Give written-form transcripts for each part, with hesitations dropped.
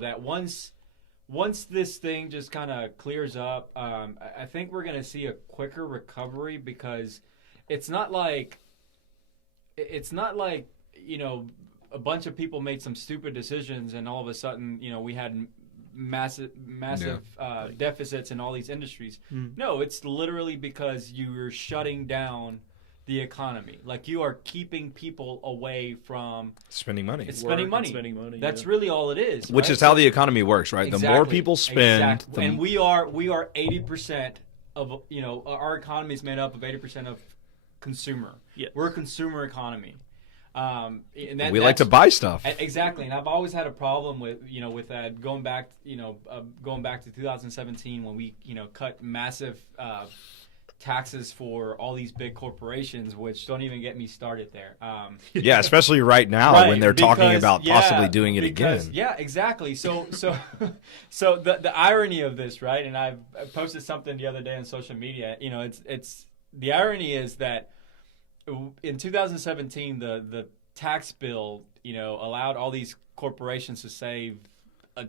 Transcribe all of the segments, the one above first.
that once this thing just kind of clears up, I think we're going to see a quicker recovery because it's not like a bunch of people made some stupid decisions and all of a sudden we had massive deficits in all these industries. No, it's literally because you're shutting down the economy. Like you are keeping people away from spending money. It's spending money. That's really all it is. Which is how the economy works, right? Exactly. The more people spend, and we are 80% of our economy is made up of 80% of consumer. Yes. We're a consumer economy. And we like to buy stuff. Exactly, and I've always had a problem with with that going back to 2017 when we cut massive taxes for all these big corporations, which don't even get me started there. Yeah, especially right now when they're talking about possibly doing it again. Yeah, exactly. So the irony of this, right? And I posted something the other day on social media. It's the irony is that in 2017 the tax bill allowed all these corporations to save a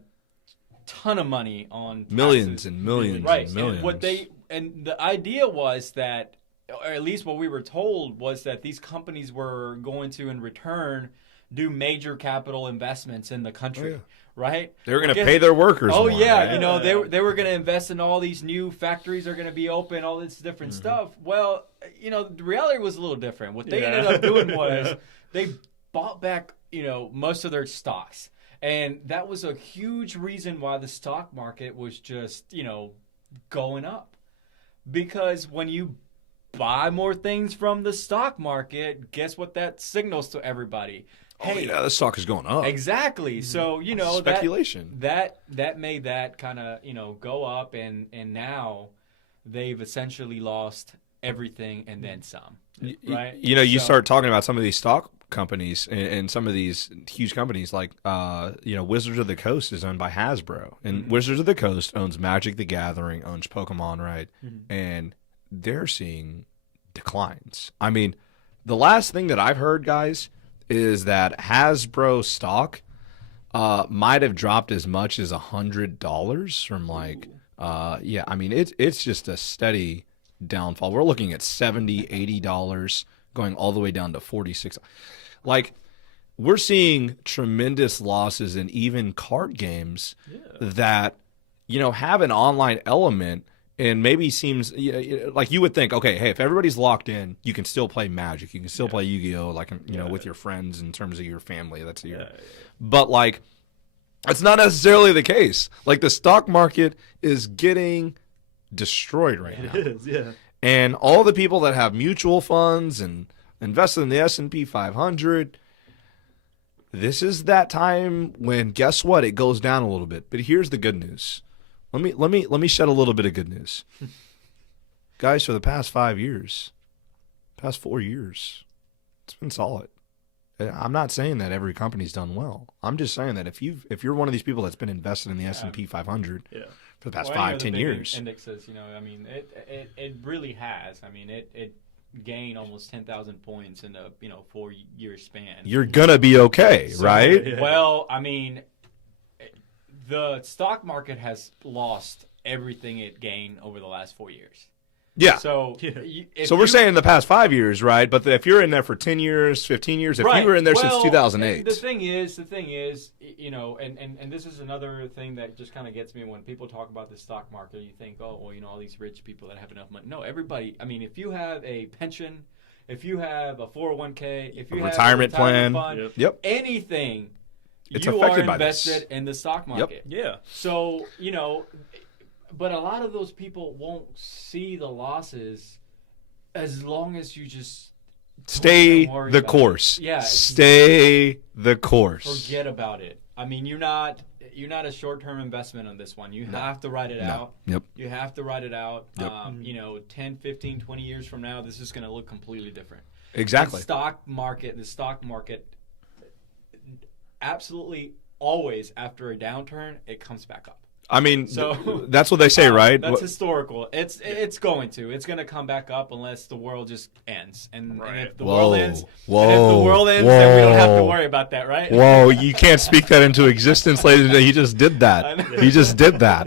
ton of money on millions taxes. And millions right. and millions. And the idea was that, or at least what we were told, was that these companies were going to, in return, do major capital investments in the country, right? They were going to pay their workers more, yeah, right? they were going to invest in all these new factories are going to be open, all this different stuff. Well, the reality was a little different. What they ended up doing was they bought back, most of their stocks. And that was a huge reason why the stock market was just, going up. Because when you buy more things from the stock market, guess what that signals to everybody? Hey, the stock is going up. Exactly. So, speculation. That made that kind of, go up, and now they've essentially lost everything and then some. Right? You start talking about some of these stock companies and some of these huge companies like Wizards of the Coast is owned by Hasbro, and Wizards of the Coast owns Magic the Gathering, owns Pokemon, right? And they're seeing declines. I mean, the last thing that I've heard, guys, is that Hasbro stock might have dropped as much as $100 from I mean it's just a steady downfall. We're looking at $70, $80 going all the way down to $46. Like, we're seeing tremendous losses in even card games that, have an online element and maybe seems like you would think, okay, hey, if everybody's locked in, you can still play Magic. You can still play Yu-Gi-Oh! With your friends in terms of your family. That's But, that's not necessarily the case. Like, the stock market is getting destroyed right now. It is, yeah. And all the people that have mutual funds and invested in the S&P 500, this is that time when, guess what, it goes down a little bit. But here's the good news. Let me shed a little bit of good news. Guys, for the past 5 years, past 4 years, it's been solid. I'm not saying that every company's done well. I'm just saying that if you're one of these people that's been invested in the S&P 500 for the past 5-10 years, indexes, it really has. I mean, it gained almost 10,000 points in a 4-year span. You're gonna be okay, right? Yeah. Well, I mean, the stock market has lost everything it gained over the last 4 years. Yeah. So we're saying the past 5 years, right? But if you're in there for 10 years, 15 years, if you were in there since 2008. The thing is, and this is another thing that just kind of gets me when people talk about the stock market. You think, oh, well, all these rich people that have enough money. No, everybody. I mean, if you have a pension, if you have a 401k, if you have retirement plan, fund, anything, it's you affected are by invested in the stock market. Yeah. So, but a lot of those people won't see the losses as long as you just stay the course. Yeah, stay the course. Forget about it. I mean, you're not a short-term investment on this one. You have to write it out. Yep. You have to write it out. Yep. 10, 15, 20 years from now, this is going to look completely different. Exactly. The stock market, absolutely always after a downturn, it comes back up. I mean, So that's what they say, right? That's historical. It's going to come back up unless the world just ends. And if the world ends, then we don't have to worry about that, right? Whoa, you can't speak that into existence, ladies and gentlemen. He just did that. He just did that.